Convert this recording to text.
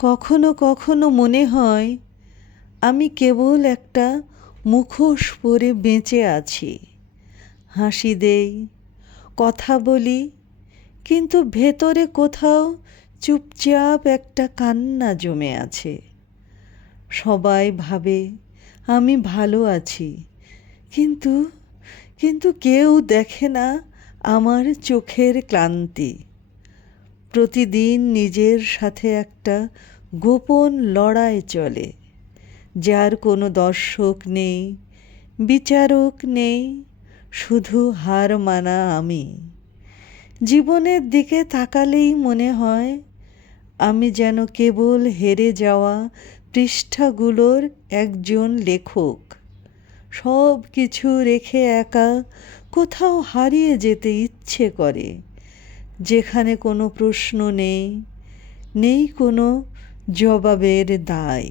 কখনো কখনো মনে হয় আমি কেবল একটা মুখোশ পরে বেঁচে আছি। হাসি দেই, কথা বলি, কিন্তু ভেতরে কোথাও চুপচাপ একটা কান্না জমে আছে। সবাই ভাবে আমি ভালো আছি, কিন্তু কিন্তু কেউ দেখে না আমার চোখের ক্লান্তি। প্রতিদিন নিজের সাথে একটা গোপন লড়াই চলে, যার কোনো দর্শক নেই, বিচারক নেই, শুধু হার মানা আমি। জীবনের দিকে তাকালেই মনে হয় আমি যেন কেবল হেরে যাওয়া পৃষ্ঠাগুলোর একজন লেখক। সব কিছু রেখে একা কোথাও হারিয়ে যেতে ইচ্ছে করে, যেখানে কোনো প্রশ্ন নেই, নেই কোনো জবাবের দায়।